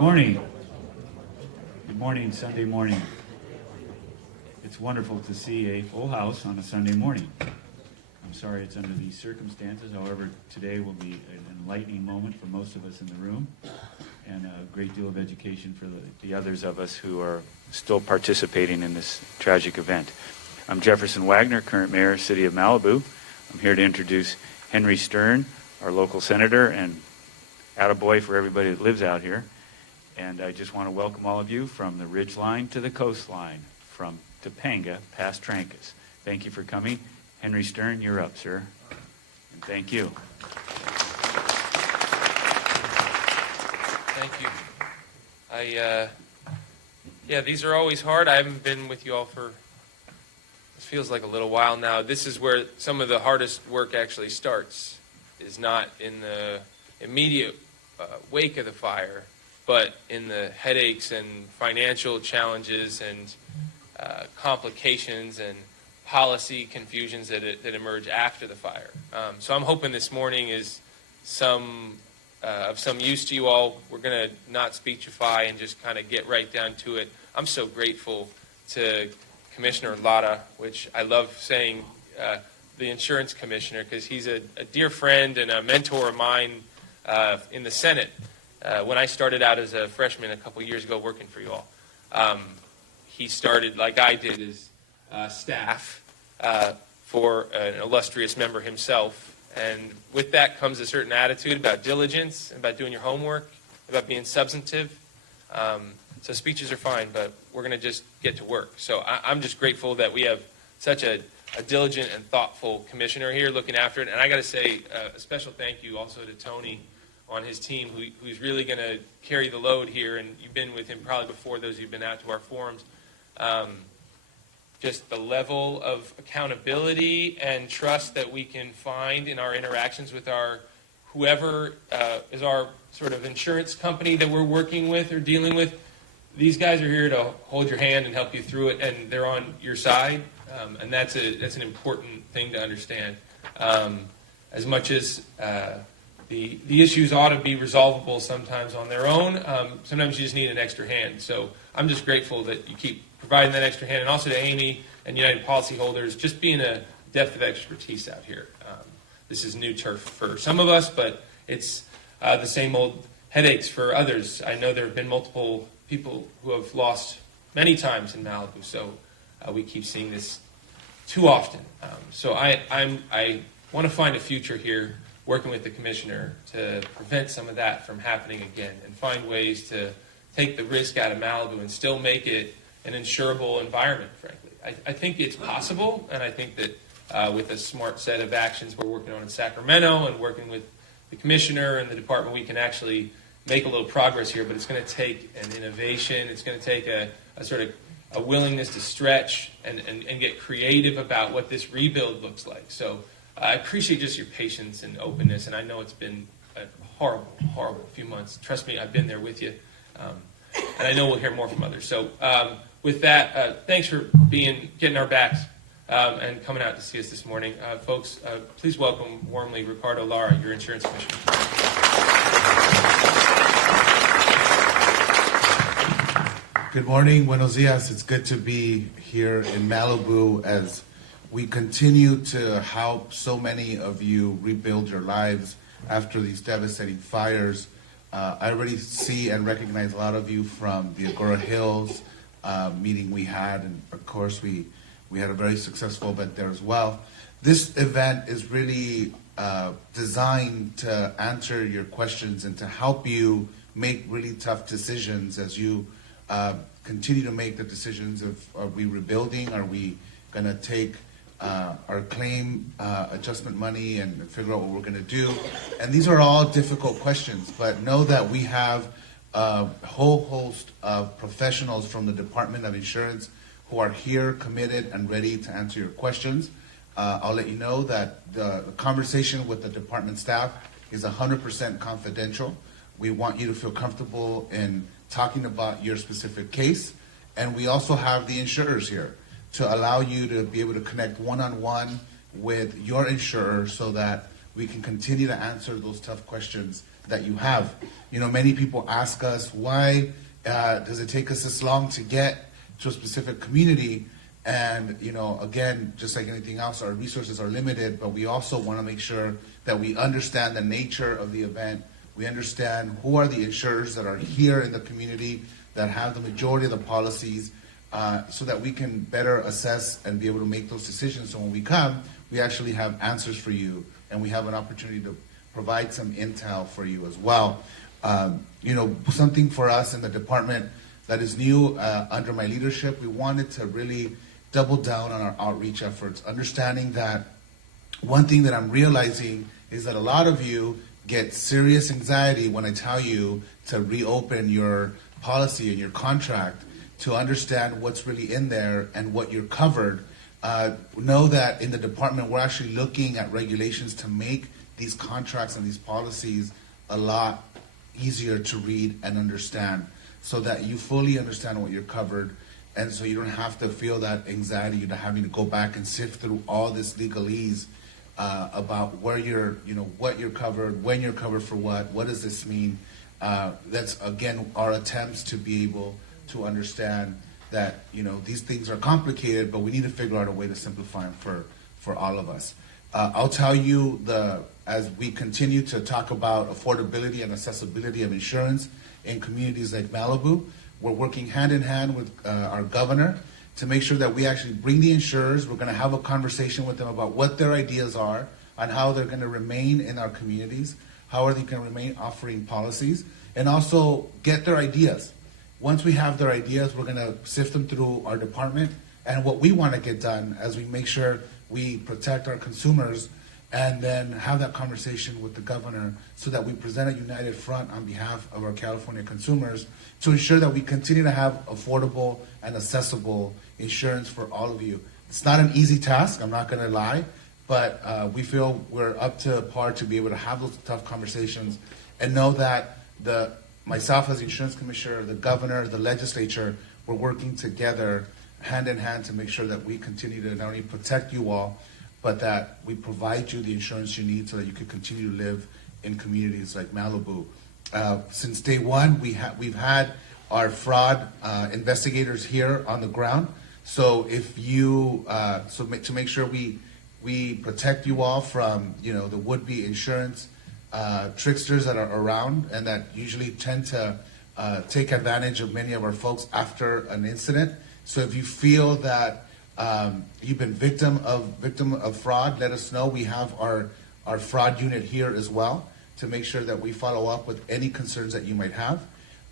morning. Good morning, Sunday morning. It's wonderful to see a full house on a Sunday morning. I'm sorry it's under these circumstances. However, today will be an enlightening moment for most of us in the room and a great deal of education for the others of us who are still participating in this tragic event. I'm Jefferson Wagner, current mayor, City of Malibu. I'm here to introduce Henry Stern, our local senator and attaboy for everybody that lives out here. And I just want to welcome all of you from the ridgeline to the coastline, from Topanga past Trancas. Thank you for coming. Henry Stern, you're up, sir. And thank you. Thank you. These are always hard. I haven't been with you all for, it feels like a little while now. This is where some of the hardest work actually starts, is not in the immediate wake of the fire, but in the headaches and financial challenges and complications and policy confusions that emerge after the fire. So I'm hoping this morning is of some use to you all. We're going to not speechify and just kind of get right down to it. I'm so grateful to Commissioner Lara, which I love saying the insurance commissioner, because he's a dear friend and a mentor of mine in the Senate. When I started out as a freshman a couple years ago working for you all, he started, like I did, as staff for an illustrious member himself. And with that comes a certain attitude about diligence, about doing your homework, about being substantive. So speeches are fine, but we're going to just get to work. So I'm just grateful that we have such a diligent and thoughtful commissioner here looking after it. And I got to say a special thank you also to Tony on his team, who's really going to carry the load here. And you've been with him probably before, those who've been out to our forums. Just the level of accountability and trust that we can find in our interactions with whoever is our sort of insurance company that we're working with or dealing with. These guys are here to hold your hand and help you through it, and they're on your side, and that's an important thing to understand. As much as the issues ought to be resolvable sometimes on their own, sometimes you just need an extra hand. So I'm just grateful that you keep providing that extra hand, and also to Amy and United Policyholders, just being a depth of expertise out here. This is new turf for some of us, but it's the same old headaches for others. I know there have been multiple people who have lost many times in Malibu, so we keep seeing this too often. So I want to find a future here working with the commissioner to prevent some of that from happening again and find ways to take the risk out of Malibu and still make it an insurable environment, frankly. I think it's possible, and I think that with a smart set of actions we're working on in Sacramento and working with the commissioner and the department, we can actually make a little progress here, but it's going to take an innovation. It's going to take a sort of a willingness to stretch and get creative about what this rebuild looks like. So I appreciate just your patience and openness, and I know it's been a horrible, horrible few months. Trust me, I've been there with you, and I know we'll hear more from others. So with that, thanks for getting our backs and coming out to see us this morning. Folks, please welcome warmly Ricardo Lara, your insurance commissioner. Good morning, buenos dias. It's good to be here in Malibu as we continue to help so many of you rebuild your lives after these devastating fires. I already see and recognize a lot of you from the Agora Hills meeting we had, and of course we had a very successful event there as well. This event is really designed to answer your questions and to help you make really tough decisions as you continue to make the decisions of, are we rebuilding? Are we going to take our claim adjustment money and figure out what we're going to do? And these are all difficult questions, but know that we have a whole host of professionals from the Department of Insurance who are here, committed, and ready to answer your questions. I'll let you know that the conversation with the department staff is 100% confidential. We want you to feel comfortable in talking about your specific case. And we also have the insurers here to allow you to be able to connect one-on-one with your insurer so that we we can continue to answer those tough questions that you have. Many people ask us, why does it take us this long to get to a specific community? And, again, just like anything else, our resources are limited, but we also want to make sure that we understand the nature of the event. We understand who are the insurers that are here in the community that have the majority of the policies, so that we can better assess and be able to make those decisions. So when we come, we actually have answers for you, and we have an opportunity to provide some intel for you as well. Something for us in the department that is new under my leadership, we wanted to really double down on our outreach efforts, understanding that one thing that I'm realizing is that a lot of you get serious anxiety when I tell you to reopen your policy and your contract to understand what's really in there and what you're covered. Know that in the department, we're actually looking at regulations to make these contracts and these policies a lot easier to read and understand, so that you fully understand what you're covered, and so you don't have to feel that anxiety of having to go back and sift through all this legalese about where you're, what you're covered, when you're covered for what does this mean? That's, again, our attempts to be able to understand that, these things are complicated, but we need to figure out a way to simplify them for all of us. I'll tell you, as we continue to talk about affordability and accessibility of insurance in communities like Malibu, we're working hand in hand with our governor to make sure that we actually bring the insurers. We're going to have a conversation with them about what their ideas are on how they're going to remain in our communities, how are they going to remain offering policies, and also get their ideas. Once we have their ideas, we're going to sift them through our department and what we want to get done as we make sure we protect our consumers, and then have that conversation with the governor so that we present a united front on behalf of our California consumers to ensure that we continue to have affordable and accessible insurance for all of you. It's not an easy task, I'm not going to lie, but we feel we're up to par to be able to have those tough conversations and know that myself as the insurance commissioner, the governor, the legislature, we're working together hand in hand to make sure that we continue to not only protect you all, but that we provide you the insurance you need so that you can continue to live in communities like Malibu. Since day one, we've had our fraud investigators here on the ground. So if you, to make sure we protect you all from, the would-be insurance tricksters that are around and that usually tend to take advantage of many of our folks after an incident. So if you feel that you've been victim of fraud, let us know. We have our fraud unit here as well to make sure that we follow up with any concerns that you might have.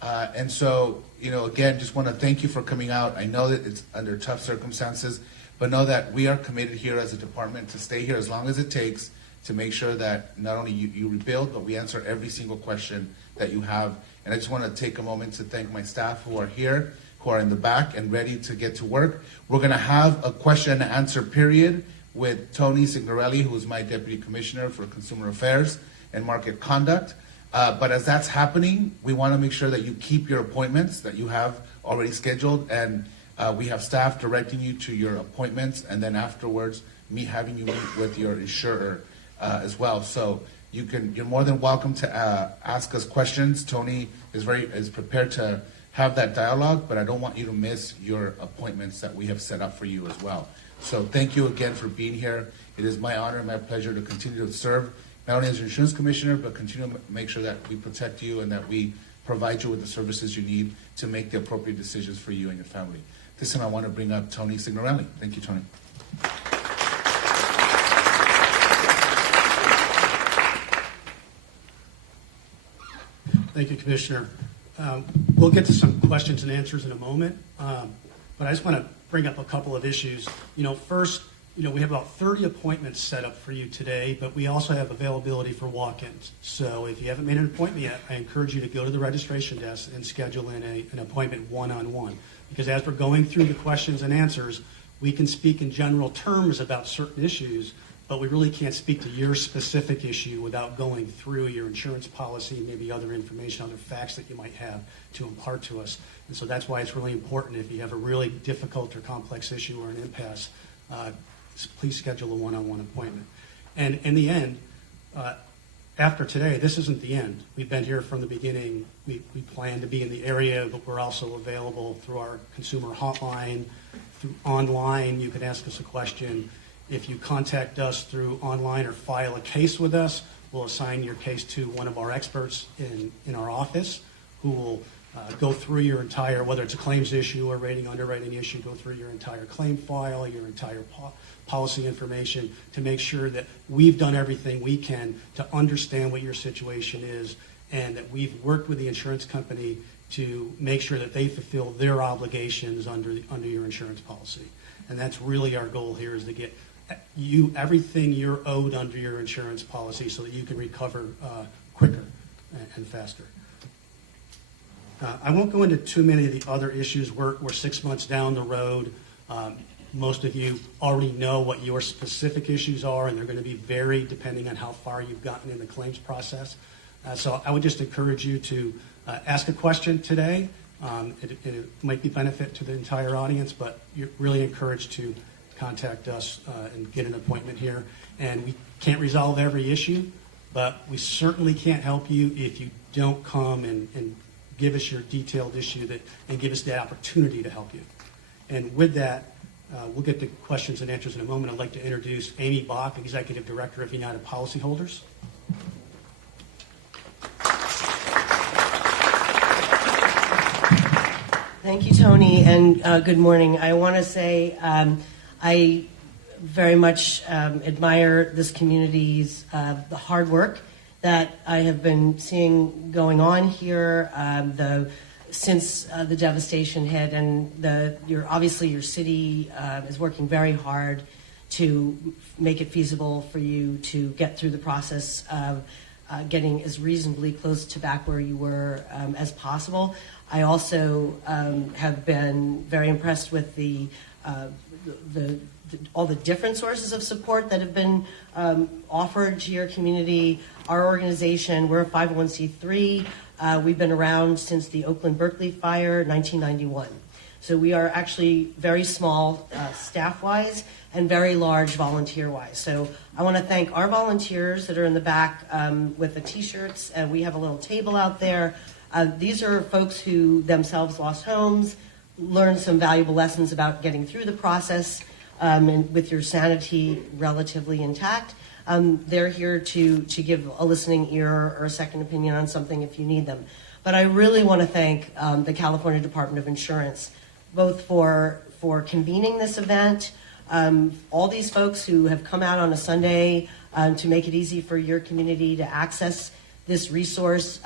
And so, again, just want to thank you for coming out. I know that it's under tough circumstances, but know that we are committed here as a department to stay here as long as it takes to make sure that not only you rebuild, but we answer every single question that you have. And I just want to take a moment to thank my staff who are here, who are in the back and ready to get to work. We're going to have a question and answer period with Tony Signorelli, who is my Deputy Commissioner for Consumer Affairs and Market Conduct. But as that's happening, we want to make sure that you keep your appointments that you have already scheduled, and we have staff directing you to your appointments, and then afterwards, having you meet with your insurer as well. So you're more than welcome to ask us questions. Tony is prepared to have that dialogue, but I don't want you to miss your appointments that we have set up for you as well. So thank you again for being here. It is my honor and my pleasure to continue to serve not only as your insurance commissioner, but continue to make sure that we protect you and that we provide you with the services you need to make the appropriate decisions for you and your family. This time I want to bring up Tony Signorelli. Thank you, Tony. Thank you, Commissioner. We'll get to some questions and answers in a moment, but I just want to bring up a couple of issues. First, we have about 30 appointments set up for you today, but we also have availability for walk-ins. So if you haven't made an appointment yet, I encourage you to go to the registration desk and schedule in an appointment one-on-one. Because as we're going through the questions and answers, we can speak in general terms about certain issues, but we really can't speak to your specific issue without going through your insurance policy, maybe other information, other facts that you might have to impart to us. And so that's why it's really important if you have a really difficult or complex issue or an impasse, please schedule a one-on-one appointment. And in the end, after today, this isn't the end. We've been here from the beginning. We plan to be in the area, but we're also available through our consumer hotline, through online. You can ask us a question. If you contact us through online or file a case with us, we'll assign your case to one of our experts in our office who will go through your entire, whether it's a claims issue or rating underwriting issue, go through your entire claim file, your entire policy information to make sure that we've done everything we can to understand what your situation is and that we've worked with the insurance company to make sure that they fulfill their obligations under your insurance policy. And that's really our goal here, is to get you everything you're owed under your insurance policy so that you can recover quicker and faster. I won't go into too many of the other issues. We're 6 months down the road. Most of you already know what your specific issues are, and they're going to be varied depending on how far you've gotten in the claims process. So I would just encourage you to ask a question today. It might be benefit to the entire audience, but you're really encouraged to contact us and get an appointment here. And we can't resolve every issue, but we certainly can't help you if you don't come and give us your detailed issue and give us the opportunity to help you. And with that, we'll get to questions and answers in a moment. I'd like to introduce Amy Bach, Executive Director of United Policyholders. Thank you, Tony, and good morning. I want to say I very much admire this community's the hard work that I have been seeing going on here since the devastation hit, and obviously your city is working very hard to make it feasible for you to get through the process of getting as reasonably close to back where you were as possible. I also have been very impressed with all the different sources of support that have been offered to your community. Our organization, we're a 501c3. We've been around since the Oakland-Berkeley fire, 1991. So we are actually very small staff-wise and very large volunteer-wise. So I want to thank our volunteers that are in the back with the T-shirts, and we have a little table out there. These are folks who themselves lost homes, learned some valuable lessons about getting through the process, and with your sanity relatively intact. They're here to give a listening ear or a second opinion on something if you need them. But I really want to thank the California Department of Insurance, both for convening this event, all these folks who have come out on a Sunday to make it easy for your community to access this resource.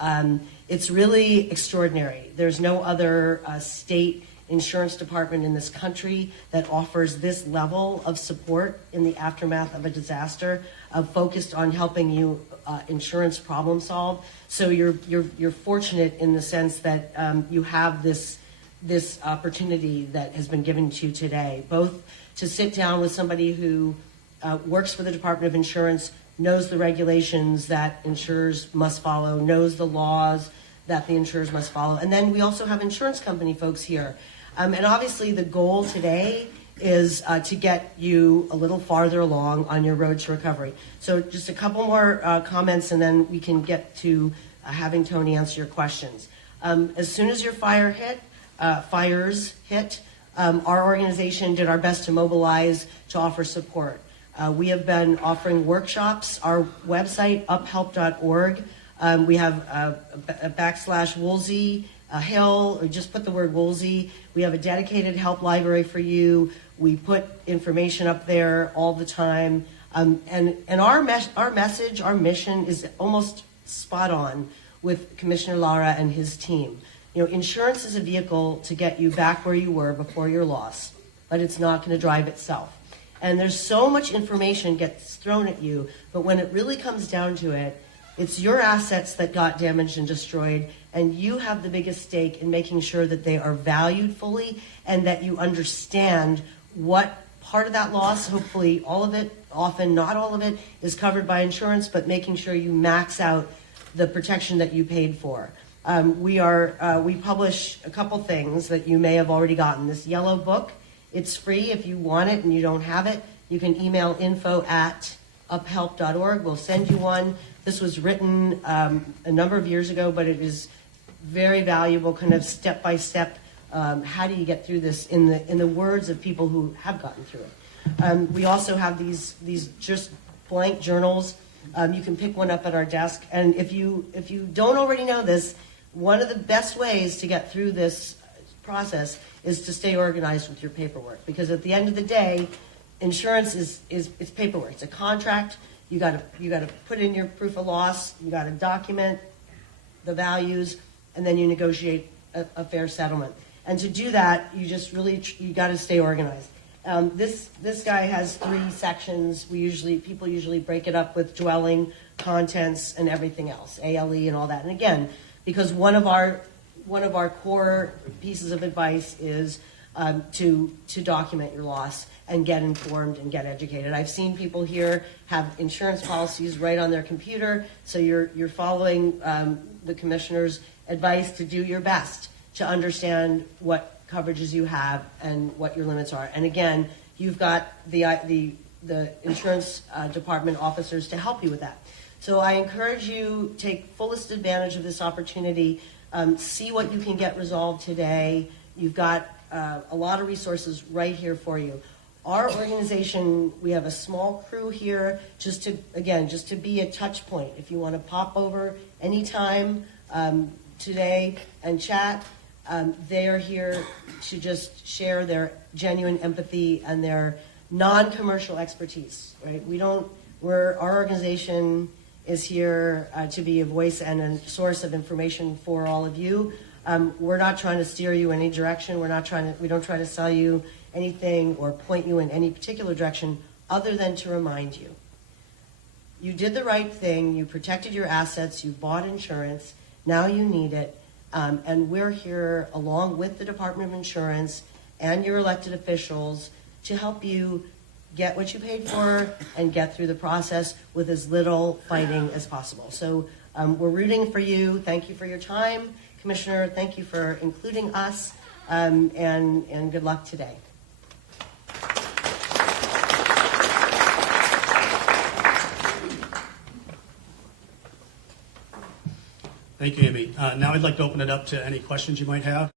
It's really extraordinary. There's no other state insurance department in this country that offers this level of support in the aftermath of a disaster, focused on helping you insurance problem solve. So you're fortunate in the sense that you have this opportunity that has been given to you today, both to sit down with somebody who works for the Department of Insurance, knows the regulations that insurers must follow, knows the laws that the insurers must follow. And then we also have insurance company folks here. And obviously the goal today is to get you a little farther along on your road to recovery. So just a couple more comments, and then we can get to having Tony answer your questions. As soon as your fires hit, our organization did our best to mobilize to offer support. We have been offering workshops. Our website, uphelp.org, we have a /Woolsey Hill, or just put the word Woolsey. We have a dedicated help library for you. We put information up there all the time. And our message, our mission is almost spot on with Commissioner Lara and his team. You know, insurance is a vehicle to get you back where you were before your loss, but it's not going to drive itself. And there's so much information gets thrown at you, but when it really comes down to it, it's your assets that got damaged and destroyed, and you have the biggest stake in making sure that they are valued fully and that you understand what part of that loss, hopefully all of it, often not all of it, is covered by insurance, but making sure you max out the protection that you paid for. We publish a couple things that you may have already gotten. This yellow book, it's free. If you want it and you don't have it, you can email info@ uphelp.org. We'll send you one. This was written a number of years ago, but it is very valuable, kind of step-by-step. How do you get through this in the words of people who have gotten through it? We also have these just blank journals. You can pick one up at our desk. And if you don't already know this, one of the best ways to get through this process is to stay organized with your paperwork. Because at the end of the day, insurance is it's paperwork. It's a contract. You got to put in your proof of loss. You got to document the values, and then you negotiate a fair settlement. And to do that, you just really you got to stay organized. This guy has 3 sections. People usually break it up with dwelling, contents, and everything else, ALE and all that. And again, because one of our core pieces of advice is to document your loss and get informed and get educated. I've seen people here have insurance policies right on their computer, so you're following the commissioner's advice to do your best to understand what coverages you have and what your limits are. And again, you've got the insurance department officers to help you with that. So I encourage you, take fullest advantage of this opportunity. See what you can get resolved today. You've got a lot of resources right here for you. Our organization, we have a small crew here just to be a touch point. If you want to pop over anytime today and chat, they are here to just share their genuine empathy and their non-commercial expertise. Right? Our organization is here to be a voice and a source of information for all of you. We're not trying to steer you in any direction. We don't try to sell you anything or point you in any particular direction other than to remind you. You did the right thing. You protected your assets. You bought insurance. Now you need it. And we're here along with the Department of Insurance and your elected officials to help you get what you paid for and get through the process with as little fighting as possible. So we're rooting for you. Thank you for your time. Commissioner, thank you for including us, and good luck today. Thank you, Amy. Now I'd like to open it up to any questions you might have.